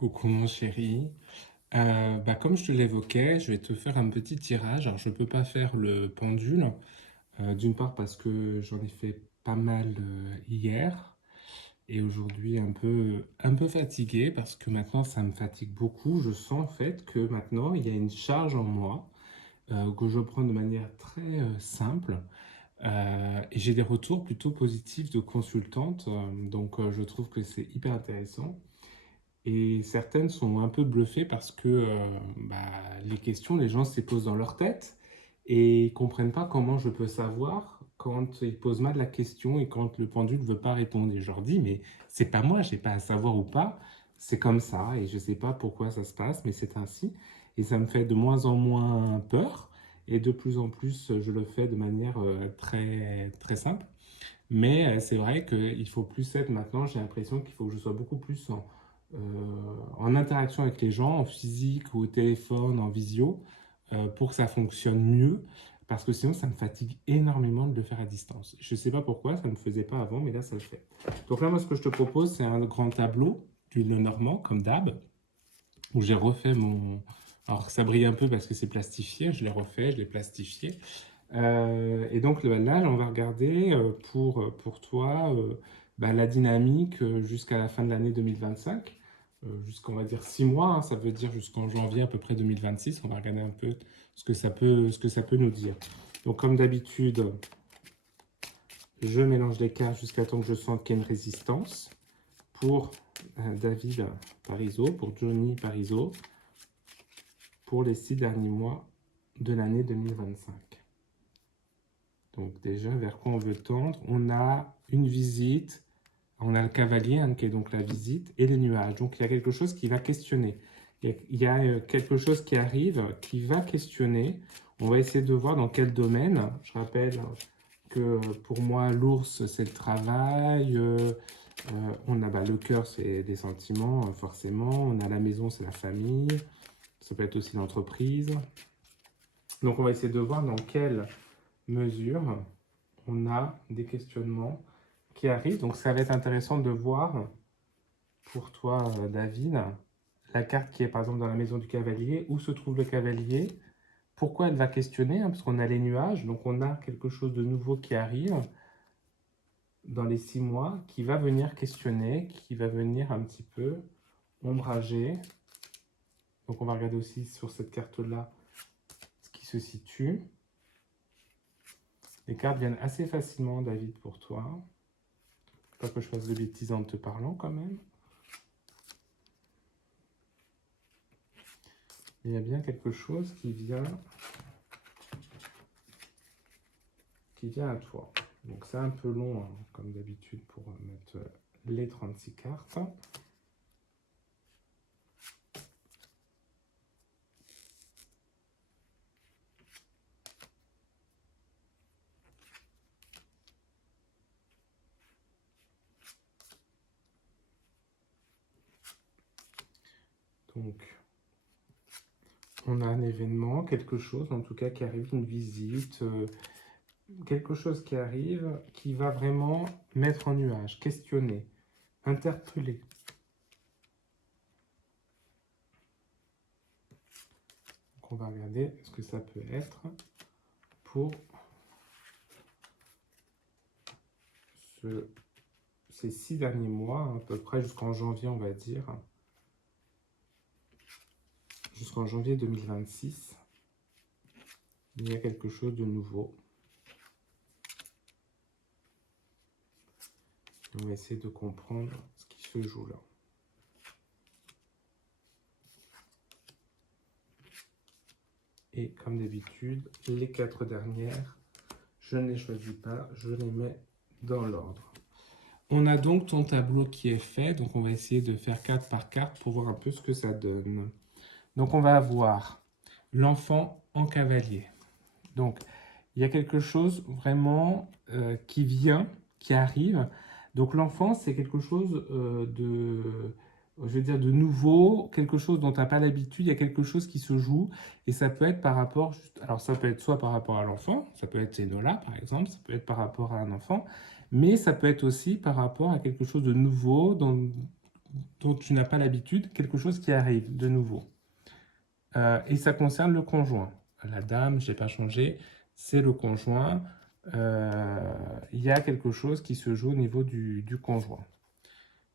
Coucou mon chéri. Comme je te l'évoquais, je vais te faire un petit tirage. Alors, je ne peux pas faire le pendule, d'une part parce que j'en ai fait pas mal hier et aujourd'hui un peu fatigué parce que maintenant ça me fatigue beaucoup. Je sens en fait que maintenant il y a une charge en moi que je prends de manière très simple et j'ai des retours plutôt positifs de consultantes. Donc je trouve que c'est hyper intéressant. Et certaines sont un peu bluffées parce que les questions, les gens se les posent dans leur tête et ils comprennent pas comment je peux savoir quand ils posent mal la question et quand le pendule ne veut pas répondre. Et je leur dis, mais c'est pas moi, j'ai pas à savoir ou pas, c'est comme ça et je sais pas pourquoi ça se passe, mais c'est ainsi. Et ça me fait de moins en moins peur et de plus en plus je le fais de manière très simple. Mais c'est vrai qu'il faut plus être maintenant, j'ai l'impression qu'il faut que je sois beaucoup plus euh, en interaction avec les gens, en physique ou au téléphone, en visio, pour que ça fonctionne mieux. Parce que sinon, ça me fatigue énormément de le faire à distance. Je ne sais pas pourquoi, ça ne me faisait pas avant, mais là, ça le fait. Donc là, moi, ce que je te propose, c'est un grand tableau du Lenormand, comme d'hab, où j'ai refait mon... Alors, ça brille un peu parce que c'est plastifié, je l'ai refait, je l'ai plastifié. Et donc là, on va regarder pour toi la dynamique jusqu'à la fin de l'année 2025, jusqu'on va dire 6 mois, hein, ça veut dire jusqu'en janvier à peu près 2026. On va regarder un peu ce que ça peut nous dire. Donc comme d'habitude, je mélange les cartes jusqu'à temps que je sente qu'il y a une résistance pour David Parizeau, pour Johnny Parizeau, pour les 6 derniers mois de l'année 2025. Donc déjà, vers quoi on veut tendre? On a une visite, on a le cavalier, hein, qui est donc la visite, et les nuages. Donc il y a quelque chose qui va questionner. Il y a quelque chose qui arrive, qui va questionner. On va essayer de voir dans quel domaine. Je rappelle que pour moi, l'ours, c'est le travail. On a le cœur, c'est des sentiments, forcément. On a la maison, c'est la famille. Ça peut être aussi l'entreprise. Donc on va essayer de voir dans quelle mesure on a des questionnements qui arrivent. Donc ça va être intéressant de voir pour toi, David, la carte qui est par exemple dans la maison du cavalier, où se trouve le cavalier, pourquoi elle va questionner, hein, parce qu'on a les nuages, donc on a quelque chose de nouveau qui arrive dans les 6 mois, qui va venir questionner, qui va venir un petit peu ombrager. Donc on va regarder aussi sur cette carte-là ce qui se situe. Les cartes viennent assez facilement, David, pour toi. Pas que je fasse de bêtises en te parlant quand même. Il y a bien quelque chose qui vient à toi. Donc c'est un peu long, hein, comme d'habitude, pour mettre les 36 cartes. Donc, on a un événement, quelque chose en tout cas qui arrive, une visite, quelque chose qui arrive, qui va vraiment mettre en nuage, questionner, interpeller. Donc on va regarder ce que ça peut être pour ces 6 derniers mois, à peu près jusqu'en janvier, on va dire, jusqu'en janvier 2026. Il y a quelque chose de nouveau. On va essayer de comprendre ce qui se joue là. Et comme d'habitude, les 4 dernières, je ne les choisis pas, je les mets dans l'ordre. On a donc ton tableau qui est fait, donc on va essayer de faire carte par carte pour voir un peu ce que ça donne. Donc on va avoir l'enfant en cavalier. Donc il y a quelque chose vraiment qui vient, qui arrive. Donc l'enfant, c'est quelque chose de nouveau, quelque chose dont tu n'as pas l'habitude, il y a quelque chose qui se joue, et ça peut être par rapport, alors ça peut être soit par rapport à l'enfant, ça peut être Enola par exemple, ça peut être par rapport à un enfant, mais ça peut être aussi par rapport à quelque chose de nouveau, dont tu n'as pas l'habitude, quelque chose qui arrive de nouveau. Et ça concerne le conjoint. La dame, je n'ai pas changé, c'est le conjoint. Il y a quelque chose qui se joue au niveau du conjoint.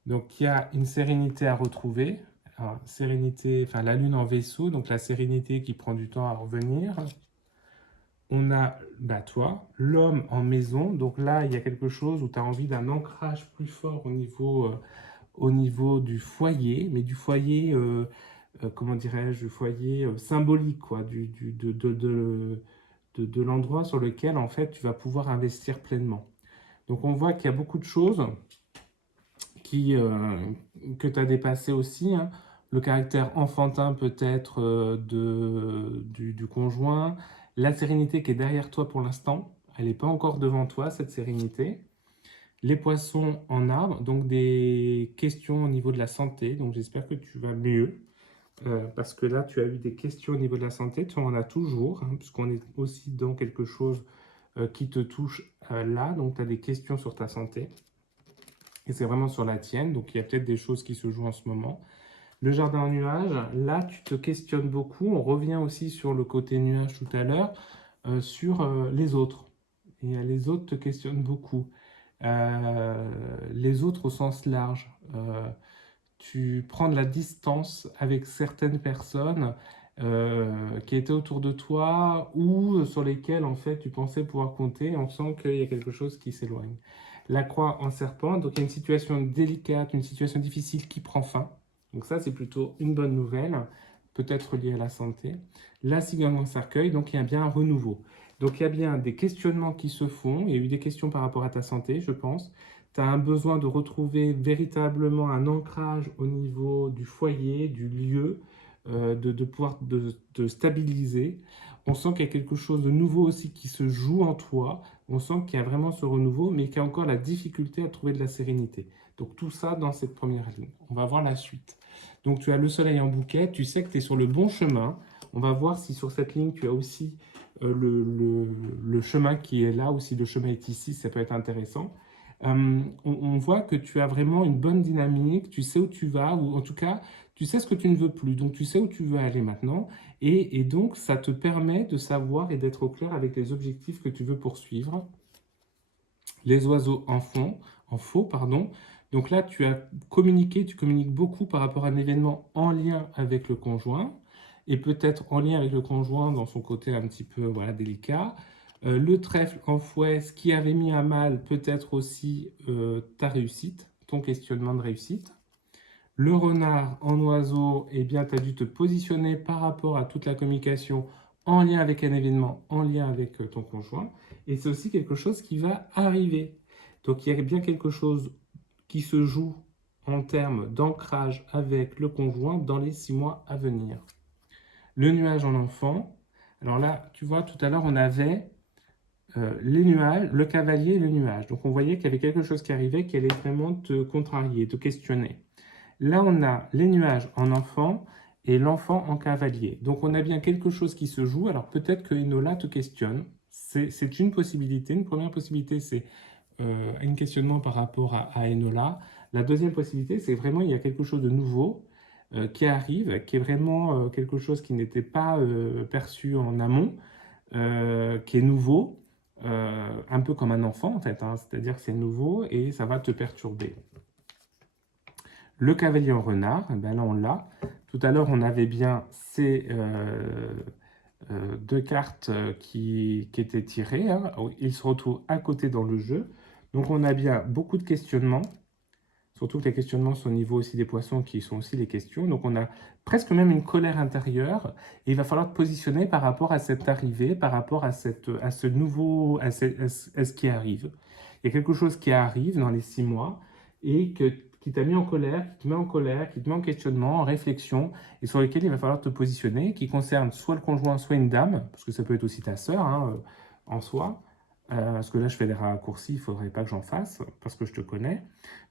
Donc, il y a une sérénité à retrouver. Alors, sérénité, enfin, la lune en vaisseau, donc la sérénité qui prend du temps à revenir. On a toi, l'homme en maison. Donc là, il y a quelque chose où tu as envie d'un ancrage plus fort au niveau du foyer, mais du foyer, comment dirais-je, du foyer symbolique, quoi, de l'endroit sur lequel, en fait, tu vas pouvoir investir pleinement. Donc on voit qu'il y a beaucoup de choses qui, que tu as dépassé aussi, hein. Le caractère enfantin peut-être du conjoint, la sérénité qui est derrière toi pour l'instant, elle n'est pas encore devant toi, cette sérénité. Les poissons en arbre, donc des questions au niveau de la santé, donc j'espère que tu vas mieux, parce que là tu as eu des questions au niveau de la santé, tu en as toujours, hein, puisqu'on est aussi dans quelque chose qui te touche là, donc tu as des questions sur ta santé. Et c'est vraiment sur la tienne, donc il y a peut-être des choses qui se jouent en ce moment. Le jardin en nuage, là tu te questionnes beaucoup, on revient aussi sur le côté nuage tout à l'heure, sur les autres. Et les autres te questionnent beaucoup. Les autres au sens large. Tu prends de la distance avec certaines personnes qui étaient autour de toi ou sur lesquelles en fait tu pensais pouvoir compter. On sent qu'il y a quelque chose qui s'éloigne. La croix en serpent, donc il y a une situation délicate, une situation difficile qui prend fin. Donc ça c'est plutôt une bonne nouvelle, peut-être liée à la santé. La cigogne en cercueil, donc il y a bien un renouveau. Donc il y a bien des questionnements qui se font, il y a eu des questions par rapport à ta santé, je pense. Tu as un besoin de retrouver véritablement un ancrage au niveau du foyer, du lieu, de pouvoir de stabiliser. On sent qu'il y a quelque chose de nouveau aussi qui se joue en toi. On sent qu'il y a vraiment ce renouveau, mais qu'il y a encore la difficulté à trouver de la sérénité. Donc tout ça dans cette première ligne. On va voir la suite. Donc tu as le soleil en bouquet, tu sais que tu es sur le bon chemin. On va voir si sur cette ligne tu as aussi le chemin qui est là, ou si le chemin est ici, ça peut être intéressant. On voit que tu as vraiment une bonne dynamique, tu sais où tu vas, ou en tout cas, tu sais ce que tu ne veux plus, donc tu sais où tu veux aller maintenant, et donc ça te permet de savoir et d'être au clair avec les objectifs que tu veux poursuivre. Les oiseaux en faux, pardon. Donc là, tu as communiqué, tu communiques beaucoup par rapport à un événement en lien avec le conjoint, et peut-être en lien avec le conjoint dans son côté un petit peu voilà, délicat. Le trèfle en fouet, ce qui avait mis à mal peut-être aussi ta réussite, ton questionnement de réussite. Le renard en oiseau, eh bien, tu as dû te positionner par rapport à toute la communication en lien avec un événement, en lien avec ton conjoint. Et c'est aussi quelque chose qui va arriver. Donc, il y a bien quelque chose qui se joue en termes d'ancrage avec le conjoint dans les 6 mois à venir. Le nuage en enfant. Alors là, tu vois, tout à l'heure, on avait les nuages, le cavalier et le nuage. Donc, on voyait qu'il y avait quelque chose qui arrivait qui allait vraiment te contrarier, te questionner. Là, on a les nuages en enfant et l'enfant en cavalier. Donc, on a bien quelque chose qui se joue. Alors, peut-être que Enola te questionne. C'est une possibilité. Une première possibilité, c'est un questionnement par rapport à Enola. La deuxième possibilité, c'est vraiment il y a quelque chose de nouveau qui arrive, qui est vraiment quelque chose qui n'était pas perçu en amont, qui est nouveau, un peu comme un enfant en fait, hein, c'est-à-dire que c'est nouveau et ça va te perturber. Le cavalier en renard, eh ben là on l'a. Tout à l'heure on avait bien ces deux cartes qui étaient tirées, hein. Ils se retrouvent à côté dans le jeu. Donc on a bien beaucoup de questionnements, surtout que les questionnements sont au niveau aussi des poissons qui sont aussi les questions. Donc on a presque même une colère intérieure et il va falloir te positionner par rapport à cette arrivée, par rapport à ce nouveau, à ce qui arrive. Il y a quelque chose qui arrive dans les 6 mois et qui t'a mis en colère, qui te met en colère, qui te met en questionnement, en réflexion, et sur lequel il va falloir te positionner, qui concerne soit le conjoint, soit une dame, parce que ça peut être aussi ta sœur hein, en soi, parce que là je fais des raccourcis, il ne faudrait pas que j'en fasse, parce que je te connais.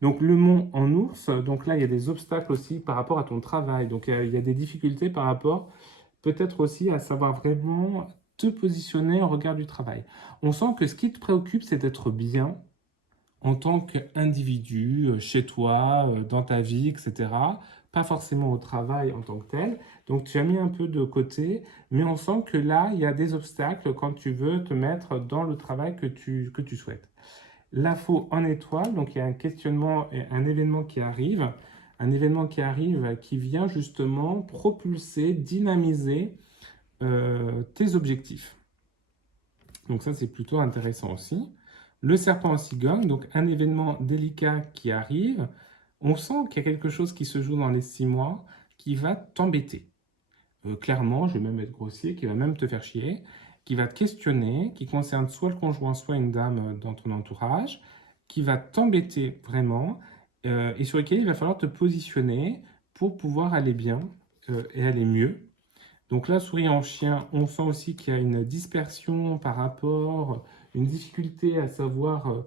Donc le mont en ours, donc là il y a des obstacles aussi par rapport à ton travail, donc il y a des difficultés par rapport peut-être aussi à savoir vraiment te positionner en regard du travail. On sent que ce qui te préoccupe, c'est d'être bien en tant qu'individu, chez toi, dans ta vie, etc. Pas forcément au travail en tant que tel. Donc tu as mis un peu de côté, mais on sent que là, il y a des obstacles quand tu veux te mettre dans le travail que tu souhaites. L'info en étoile, donc il y a un questionnement, un événement qui arrive, qui vient justement propulser, dynamiser tes objectifs. Donc ça, c'est plutôt intéressant aussi. Le serpent en cigogne, donc un événement délicat qui arrive. On sent qu'il y a quelque chose qui se joue dans les 6 mois qui va t'embêter. Clairement, je vais même être grossier, qui va même te faire chier, qui va te questionner, qui concerne soit le conjoint, soit une dame dans ton entourage, qui va t'embêter vraiment, et sur lequel il va falloir te positionner pour pouvoir aller bien et aller mieux. Donc là, souris en chien, on sent aussi qu'il y a une dispersion par rapport, une difficulté à savoir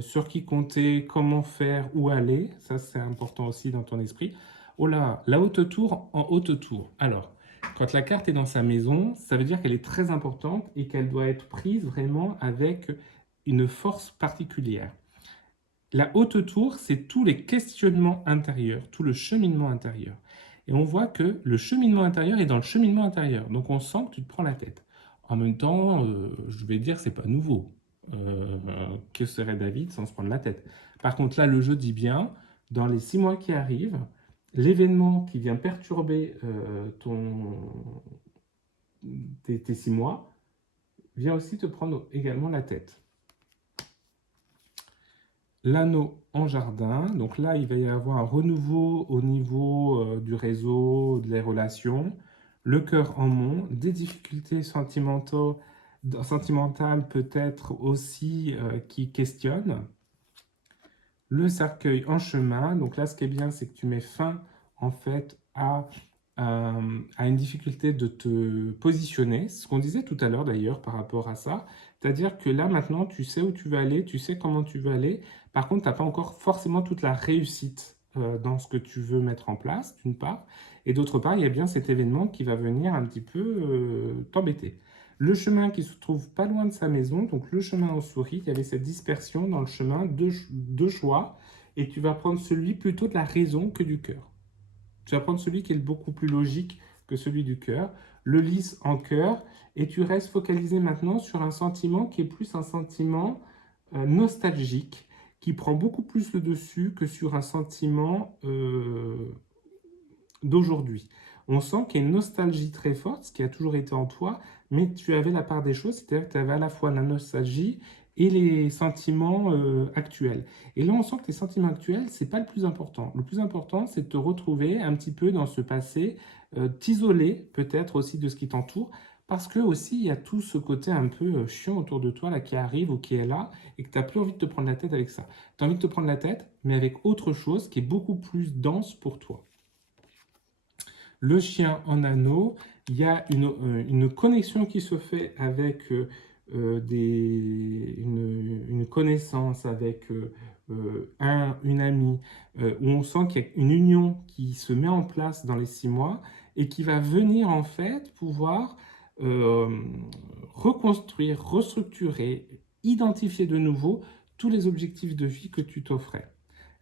sur qui compter, comment faire, où aller. Ça, c'est important aussi dans ton esprit. Oh là, la haute tour en haute tour. Alors, quand la carte est dans sa maison, ça veut dire qu'elle est très importante et qu'elle doit être prise vraiment avec une force particulière. La haute tour, c'est tous les questionnements intérieurs, tout le cheminement intérieur. Et on voit que le cheminement intérieur est dans le cheminement intérieur. Donc on sent que tu te prends la tête. En même temps, je vais dire, c'est pas nouveau. Que serait David sans se prendre la tête? Par contre, là, le jeu dit bien, dans les 6 mois qui arrivent, l'événement qui vient perturber tes 6 mois vient aussi te prendre également la tête. L'anneau en jardin, donc là il va y avoir un renouveau au niveau du réseau, des relations, le cœur en mont, des difficultés sentimentales peut-être aussi qui questionnent, le cercueil en chemin, donc là ce qui est bien c'est que tu mets fin en fait à une difficulté de te positionner, ce qu'on disait tout à l'heure d'ailleurs par rapport à ça, c'est-à-dire que là maintenant tu sais où tu veux aller, tu sais comment tu veux aller, par contre tu n'as pas encore forcément toute la réussite dans ce que tu veux mettre en place, d'une part, et d'autre part il y a bien cet événement qui va venir un petit peu t'embêter. Le chemin qui se trouve pas loin de sa maison, donc le chemin en souris, il y avait cette dispersion dans le chemin, deux choix, et tu vas prendre celui plutôt de la raison que du cœur. Tu vas prendre celui qui est beaucoup plus logique que celui du cœur, le lys en cœur, et tu restes focalisé maintenant sur un sentiment qui est plus un sentiment nostalgique, qui prend beaucoup plus le dessus que sur un sentiment d'aujourd'hui. On sent qu'il y a une nostalgie très forte, ce qui a toujours été en toi, mais tu avais la part des choses, c'est-à-dire que tu avais à la fois la nostalgie et les sentiments actuels. Et là, on sent que tes sentiments actuels, c'est pas le plus important. Le plus important, c'est de te retrouver un petit peu dans ce passé, t'isoler peut-être aussi de ce qui t'entoure, parce que aussi, il y a tout ce côté un peu chiant autour de toi là, qui arrive ou qui est là, et que tu n'as plus envie de te prendre la tête avec ça. Tu as envie de te prendre la tête, mais avec autre chose qui est beaucoup plus dense pour toi. Le chien en anneau, il y a une connexion qui se fait avec une connaissance, avec une amie, où on sent qu'il y a une union qui se met en place dans les 6 mois et qui va venir en fait pouvoir euh, reconstruire, restructurer, identifier de nouveau tous les objectifs de vie que tu t'offrais.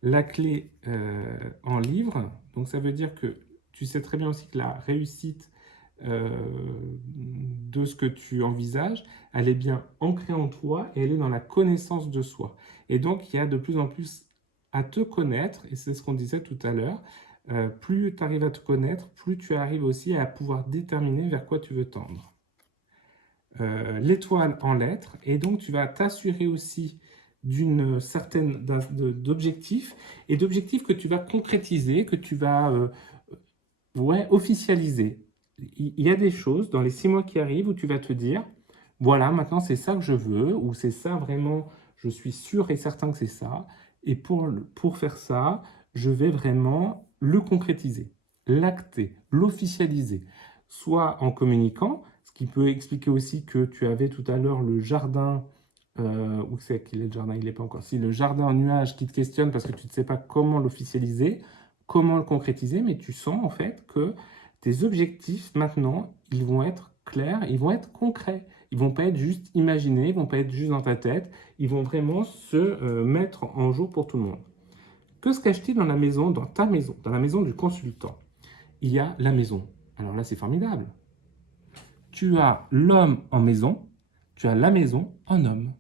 La clé en livre, donc ça veut dire que tu sais très bien aussi que la réussite de ce que tu envisages, elle est bien ancrée en toi et elle est dans la connaissance de soi. Et donc, il y a de plus en plus à te connaître, et c'est ce qu'on disait tout à l'heure, plus tu arrives à te connaître, plus tu arrives aussi à pouvoir déterminer vers quoi tu veux tendre. L'étoile en lettres, et donc tu vas t'assurer aussi d'une certaine d'objectifs et d'objectifs que tu vas concrétiser, que tu vas officialiser. Il y a des choses dans les 6 mois qui arrivent où tu vas te dire, voilà, maintenant c'est ça que je veux, ou c'est ça vraiment, je suis sûr et certain que c'est ça, et pour faire ça, je vais vraiment le concrétiser, l'acter, l'officialiser, soit en communiquant, ce qui peut expliquer aussi que tu avais tout à l'heure le jardin, où c'est qu'il est le jardin, il n'est pas encore, si le jardin en nuage qui te questionne parce que tu ne sais pas comment l'officialiser, comment le concrétiser, mais tu sens en fait que tes objectifs maintenant, ils vont être clairs, ils vont être concrets. Ils vont pas être juste imaginés, ils vont pas être juste dans ta tête, ils vont vraiment se mettre en jour pour tout le monde. Que se cache-t-il dans la maison, dans ta maison, dans la maison du consultant? Il y a la maison. Alors là, c'est formidable. Tu as l'homme en maison, tu as la maison en homme.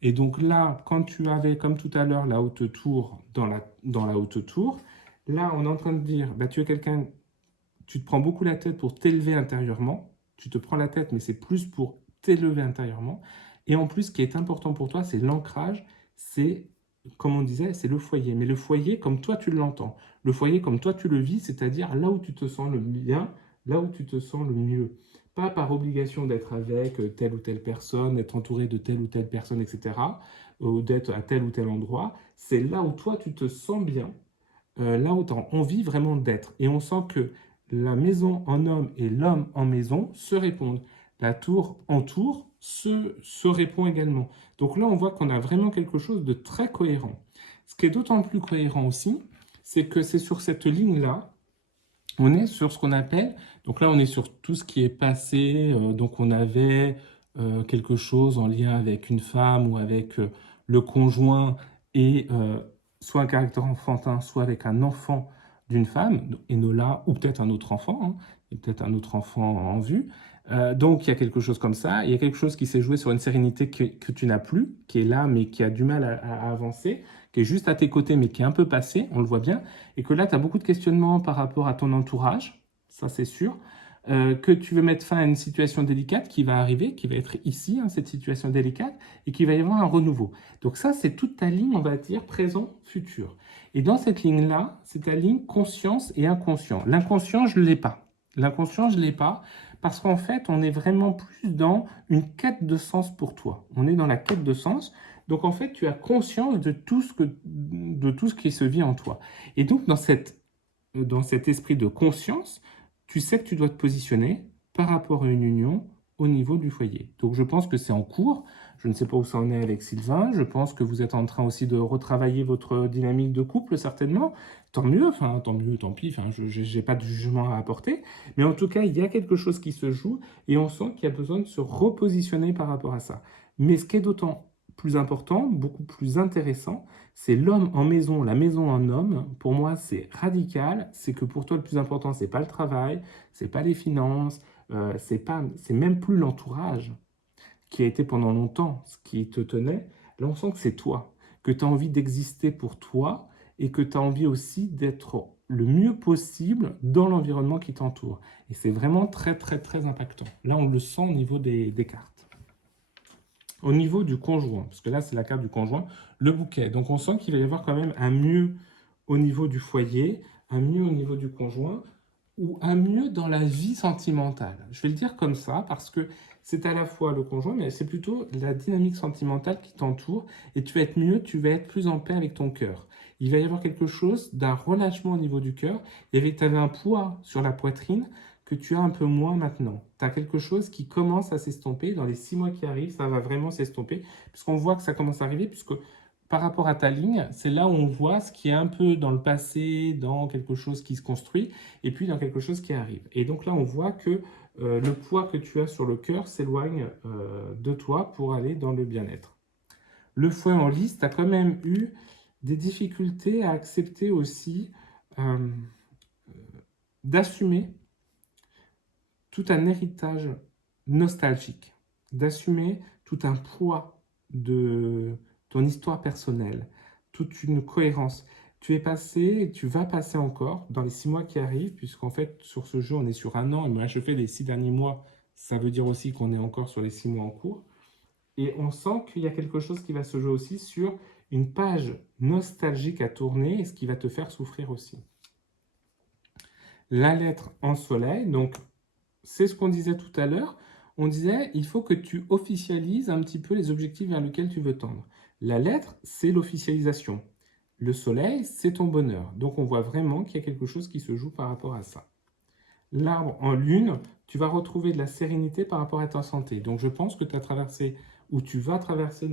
Et donc là, quand tu avais, comme tout à l'heure, la haute tour dans la haute tour, là, on est en train de dire, bah, tu es quelqu'un, tu te prends beaucoup la tête pour t'élever intérieurement. Tu te prends la tête, mais c'est plus pour t'élever intérieurement. Et en plus, ce qui est important pour toi, c'est l'ancrage, c'est, comme on disait, c'est le foyer. Mais le foyer comme toi tu l'entends. Le foyer comme toi tu le vis, c'est-à-dire là où tu te sens le bien, là où tu te sens le mieux. Pas par obligation d'être avec telle ou telle personne, d'être entouré de telle ou telle personne, etc. Ou d'être à tel ou tel endroit. C'est là où toi tu te sens bien, là où tu as envie vraiment d'être. Et on sent que la maison en homme et l'homme en maison se répondent. La tour en tour se répond également. Donc là, on voit qu'on a vraiment quelque chose de très cohérent. Ce qui est d'autant plus cohérent aussi, c'est que c'est sur cette ligne-là, on est sur ce qu'on appelle, donc là on est sur tout ce qui est passé, donc on avait quelque chose en lien avec une femme ou avec le conjoint et soit un caractère enfantin, soit avec un enfant d'une femme, Enola, ou peut-être un autre enfant, hein, et peut-être un autre enfant en vue. Donc il y a quelque chose comme ça, il y a quelque chose qui s'est joué sur une sérénité que tu n'as plus, qui est là mais qui a du mal à avancer, qui est juste à tes côtés mais qui est un peu passé, on le voit bien, et que là, tu as beaucoup de questionnements par rapport à ton entourage, ça c'est sûr, que tu veux mettre fin à une situation délicate qui va arriver, qui va être ici, hein, cette situation délicate, et qu'il va y avoir un renouveau. Donc ça, c'est toute ta ligne, on va dire, présent, futur. Et dans cette ligne-là, c'est ta ligne conscience et inconscient. L'inconscient, je ne l'ai pas. L'inconscient, je ne l'ai pas, parce qu'en fait, on est vraiment plus dans une quête de sens pour toi. On est dans la quête de sens. Donc en fait, tu as conscience de tout ce qui se vit en toi. Et donc dans cet esprit de conscience, tu sais que tu dois te positionner par rapport à une union au niveau du foyer. Donc je pense que c'est en cours. Je ne sais pas où ça en est avec Sylvain. Je pense que vous êtes en train aussi de retravailler votre dynamique de couple, certainement. Tant mieux, enfin, tant mieux, tant pis. Enfin, je n'ai pas de jugement à apporter. Mais en tout cas, il y a quelque chose qui se joue et on sent qu'il y a besoin de se repositionner par rapport à ça. Mais ce qui est d'autant plus important, beaucoup plus intéressant, c'est l'homme en maison, la maison en homme. Pour moi, c'est radical. C'est que pour toi, le plus important, c'est pas le travail, c'est pas les finances, c'est même plus l'entourage qui a été pendant longtemps ce qui te tenait. Là, on sent que c'est toi, que tu as envie d'exister pour toi et que tu as envie aussi d'être le mieux possible dans l'environnement qui t'entoure. Et c'est vraiment très, très, très impactant. Là, on le sent au niveau des cartes. Au niveau du conjoint, parce que là, c'est la carte du conjoint, le bouquet. Donc, on sent qu'il va y avoir quand même un mieux au niveau du foyer, un mieux au niveau du conjoint, ou un mieux dans la vie sentimentale. Je vais le dire comme ça, parce que c'est à la fois le conjoint, mais c'est plutôt la dynamique sentimentale qui t'entoure, et tu vas être mieux, tu vas être plus en paix avec ton cœur. Il va y avoir quelque chose d'un relâchement au niveau du cœur. Tu avais un poids sur la poitrine, que tu as un peu moins maintenant. Tu as quelque chose qui commence à s'estomper. Dans les 6 mois qui arrivent, ça va vraiment s'estomper, puisqu'on voit que ça commence à arriver, puisque par rapport à ta ligne, c'est là où on voit ce qui est un peu dans le passé, dans quelque chose qui se construit, et puis dans quelque chose qui arrive. Et donc là, on voit que le poids que tu as sur le cœur s'éloigne de toi pour aller dans le bien-être. Le foie en lice, tu as quand même eu des difficultés à accepter aussi d'assumer tout un héritage nostalgique, d'assumer tout un poids de ton histoire personnelle, toute une cohérence. Tu es passé et tu vas passer encore dans les 6 mois qui arrivent, puisqu'en fait, sur ce jeu, on est sur un an, et moi, je fais les 6 derniers mois, ça veut dire aussi qu'on est encore sur les 6 mois en cours. Et on sent qu'il y a quelque chose qui va se jouer aussi sur une page nostalgique à tourner, et ce qui va te faire souffrir aussi. La lettre en soleil, donc c'est ce qu'on disait tout à l'heure. On disait, il faut que tu officialises un petit peu les objectifs vers lesquels tu veux tendre. La lettre, c'est l'officialisation. Le soleil, c'est ton bonheur. Donc on voit vraiment qu'il y a quelque chose qui se joue par rapport à ça. L'arbre en lune, tu vas retrouver de la sérénité par rapport à ta santé. Donc je pense que tu as traversé, ou tu vas traverser